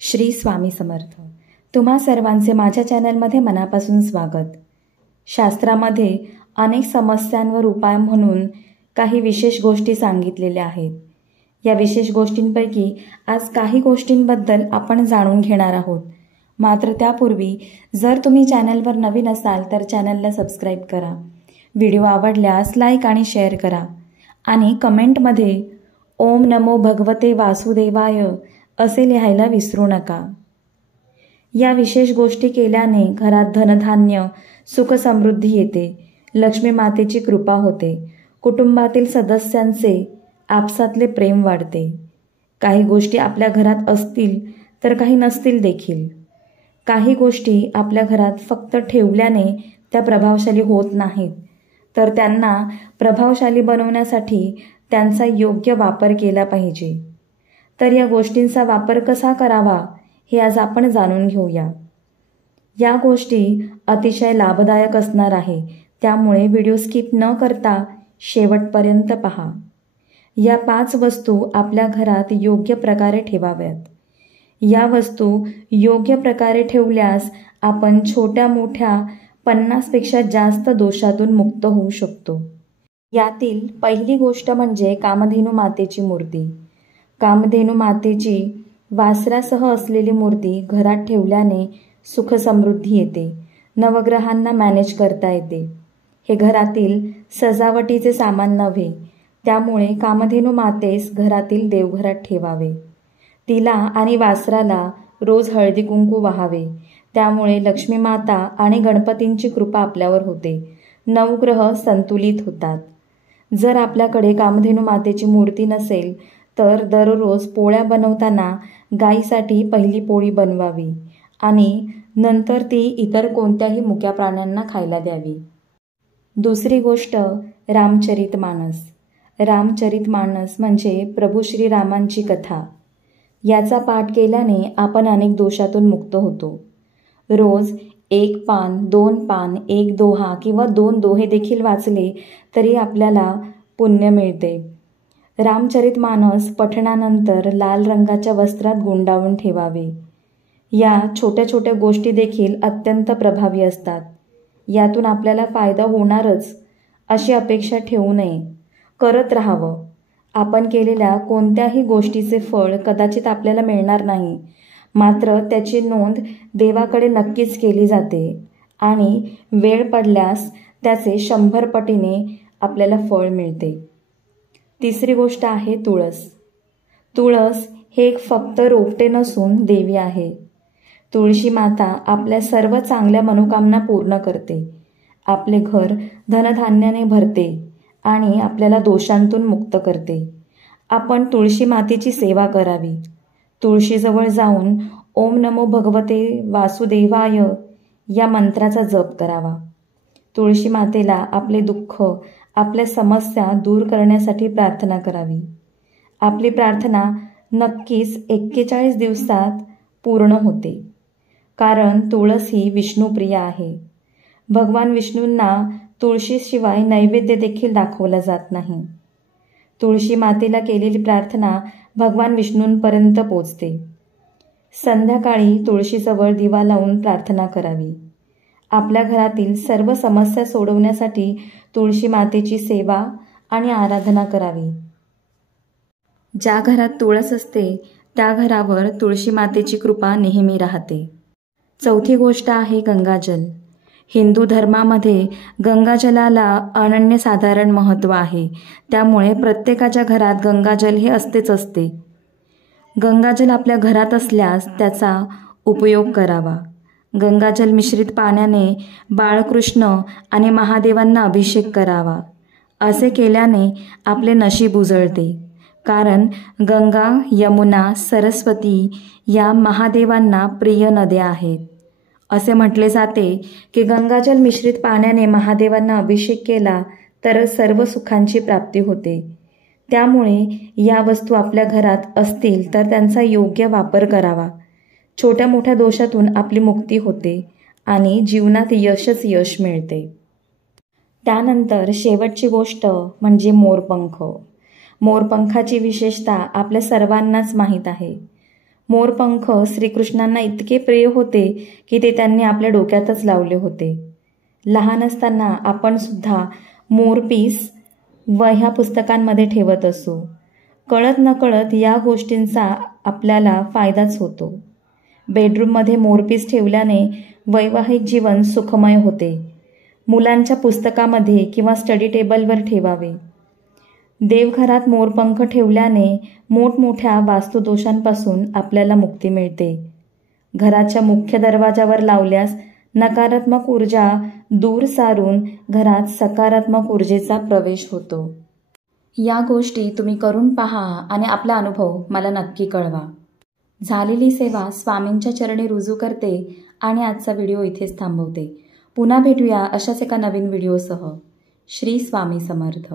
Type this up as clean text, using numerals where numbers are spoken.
श्री स्वामी समर्थ. तुम्हा सर्वांचे माझ्या चॅनलमध्ये मनापासून स्वागत. शास्त्रामध्ये अनेक समस्यांवर उपाय म्हणून काही विशेष गोष्टी सांगितलेल्या आहेत. या विशेष गोष्टींपैकी आज काही गोष्टींबद्दल आपण जाणून घेणार आहोत. मात्र त्यापूर्वी जर तुम्ही चॅनलवर नवीन असाल तर चॅनलला सबस्क्राईब करा. व्हिडिओ आवडल्यास लाईक आणि शेअर करा आणि कमेंटमध्ये ओम नमो भगवते वासुदेवाय असे लिहायला विसरू नका. या विशेष गोष्टी केल्याने घरात धनधान्य सुख समृद्धी येते, लक्ष्मी मातेची कृपा होते, कुटुंबातील सदस्यांचे आपसातले प्रेम वाढते. काही गोष्टी आपल्या घरात असतील तर काही नसतील देखील. काही गोष्टी आपल्या घरात फक्त ठेवल्याने त्या प्रभावशाली होत नाहीत, तर त्यांना प्रभावशाली बनवण्यासाठी त्यांचा योग्य वापर केला पाहिजे. तर या गोष्टींचा वापर कसा करावा हे आज आपण जाणून घेऊया. या गोष्टी अतिशय लाभदायक असणार आहे, त्यामुळे व्हिडिओ स्किप न करता शेवटपर्यंत पहा. या 5 वस्तू आपल्या घरात योग्य प्रकारे ठेवाव्यात. या वस्तू योग्य प्रकारे ठेवल्यास आपण छोट्या मोठ्या 50 पेक्षा जास्त दोषातून मुक्त होऊ शकतो. यातील पहिली गोष्ट म्हणजे कामधेनू मातेची मूर्ती. कामधेनू मातेची वासरासह असलेली मूर्ती घरात ठेवल्याने सुख समृद्धी येते, नवग्रहांना मॅनेज करता येते. हे घरातील सजावटीचे सामान नव्हे, त्यामुळे कामधेनू मातेस घरातील देवघरात ठेवावे. तिला आणि वासराला रोज हळदी कुंकू वाहावे, त्यामुळे लक्ष्मी माता आणि गणपतींची कृपा आपल्यावर होते, नवग्रह संतुलित होतात. जर आपल्याकडे कामधेनू मातेची मूर्ती नसेल तर दररोज पोळ्या बनवताना गायीसाठी पहिली पोळी बनवावी आणि नंतर ती इतर कोणत्याही मुक्या प्राण्यांना खायला द्यावी. दुसरी गोष्ट रामचरितमानस. रामचरितमानस म्हणजे प्रभू श्रीरामांची कथा. याचा पाठ केल्याने आपण अनेक दोषातून मुक्त होतो. रोज 1 पान, 2 पान, 1 दोहा किंवा 2 दोहे देखील वाचले तरी आपल्याला पुण्य मिळते. रामचरितमानस पठणानंतर लाल रंगाच्या वस्त्रात गुंडाळून ठेवावे. या छोट्या छोट्या गोष्टी देखील अत्यंत प्रभावी असतात. यातून आपल्याला फायदा होणारच अशी अपेक्षा ठेवू नये, करत राहावं. आपण केलेल्या कोणत्याही गोष्टीचे फळ कदाचित आपल्याला मिळणार नाही, मात्र त्याची नोंद देवाकडे नक्कीच केली जाते आणि वेळ पडल्यास त्याचे 100 पटीने आपल्याला फळ मिळते. तिसरी गोष्ट आहे तुळस. तुळस हे एक फक्त रोपटे नसून देवी आहे. तुळशी माता आपल्या सर्व चांगल्या मनोकामना पूर्ण करते, आपले घर धनधान्याने भरते आणि आपल्याला दोषांतून मुक्त करते. आपण तुळशी मातेची सेवा करावी. तुळशीजवळ जाऊन ओम नमो भगवते वासुदेवाय या मंत्राचा जप करावा. तुळशी मातेला आपले दुःख, आपल्या समस्या दूर करण्यासाठी प्रार्थना करावी. आपली प्रार्थना नक्कीच 41 दिवसात पूर्ण होते, कारण तुळस ही विष्णुप्रिय आहे. भगवान विष्णूंना तुळशीशिवाय नैवेद्य देखील दाखवला जात नाही. तुळशी मातेला केलेली प्रार्थना भगवान विष्णूंपर्यंत पोचते. संध्याकाळी तुळशीजवळ दिवा लावून प्रार्थना करावी. आपल्या घरातील सर्व समस्या सोडवण्यासाठी तुळशी मातेची सेवा आणि आराधना करावी. ज्या घरात तुळस असते त्या घरावर तुळशी मातेची कृपा नेहमी राहते. चौथी गोष्ट आहे गंगाजल. हिंदू धर्मामध्ये गंगाजलाला अनन्यसाधारण महत्त्व आहे, त्यामुळे प्रत्येकाच्या घरात गंगाजल हे असतेच असते. गंगाजल आपल्या घरात असल्यास त्याचा उपयोग करावा. गंगाजल मिश्रित पाण्याने बाळकृष्ण आणि महादेवांना अभिषेक करावा. असे केल्याने आपले नशीब उजळते, कारण गंगा, यमुना, सरस्वती या महादेवांना प्रिय नद्या आहेत. असे म्हटले जाते की गंगाजल मिश्रित पाण्याने महादेवांना अभिषेक केला तर सर्व सुखांची प्राप्ती होते. त्यामुळे या वस्तू आपल्या घरात असतील तर त्यांचा योग्य वापर करावा. छोट्या मोठ्या दोषातून आपली मुक्ती होते आणि जीवनात यशच यश मिळते. त्यानंतर शेवटची गोष्ट म्हणजे मोरपंख. मोरपंखाची विशेषता आपल्या सर्वांनाच माहीत आहे. मोरपंख श्रीकृष्णांना इतके प्रिय होते की ते त्यांनी आपल्या डोक्यातच लावले होते. लहान असताना आपण सुद्धा मोरपीस ह्या पुस्तकांमध्ये ठेवत असू. कळत नकळत या गोष्टींचा आपल्याला फायदाच होतो. बेडरूममध्ये मोरपीस ठेवल्याने वैवाहिक जीवन सुखमय होते. मुलांच्या पुस्तकामध्ये किंवा स्टडी टेबलवर ठेवावे. देवघरात मोरपंख ठेवल्याने मोठमोठ्या वास्तुदोषांपासून आपल्याला मुक्ती मिळते. घराच्या मुख्य दरवाजावर लावल्यास नकारात्मक ऊर्जा दूर सारून घरात सकारात्मक ऊर्जेचा प्रवेश होतो. या गोष्टी तुम्ही करून पहा आणि आपला अनुभव मला नक्की कळवा. झालेली सेवा स्वामींच्या चरणी रुजू करते आणि आजचा व्हिडिओ इथेच थांबवते. पुन्हा भेटूया अशाच एका नवीन व्हिडिओसह. श्री स्वामी समर्थ.